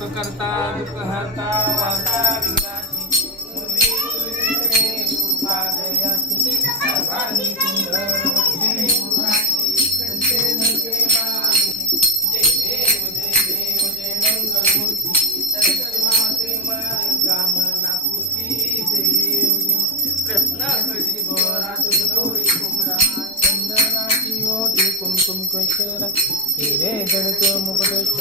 Kekerta, kekerta, wanita. Internet, eu.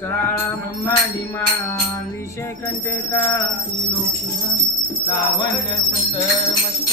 काळा ब्रह्मांडी माळा विषय कंटे काळा लावण्य सुंदर मस्त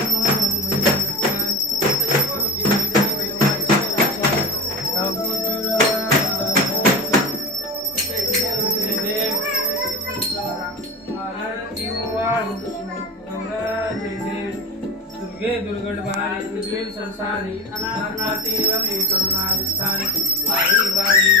दुर्गे दुर्गढ़ संसारी अनाथ नाथी वाई वाई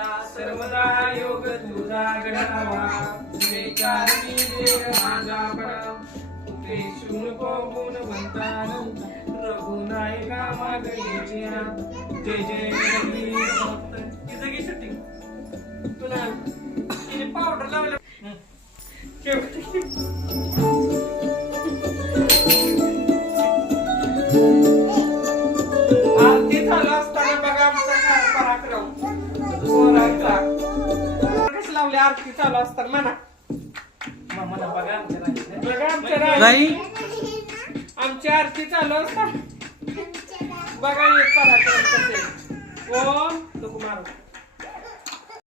करता सर्वदा योग तुझा घडावा. विचारणी देह माझा पडा ते शून कोण म्हणता रघुनायका मागणी जय जय भक्त तिचं घे शूटिंग तुला तिने पावडर लावलं? आरती चालू असतात म्हणा. मला बघा आमच्या राईला. आमच्या आमची आरती चालू असतात बघा एक पराक्रम ओम तुकुमार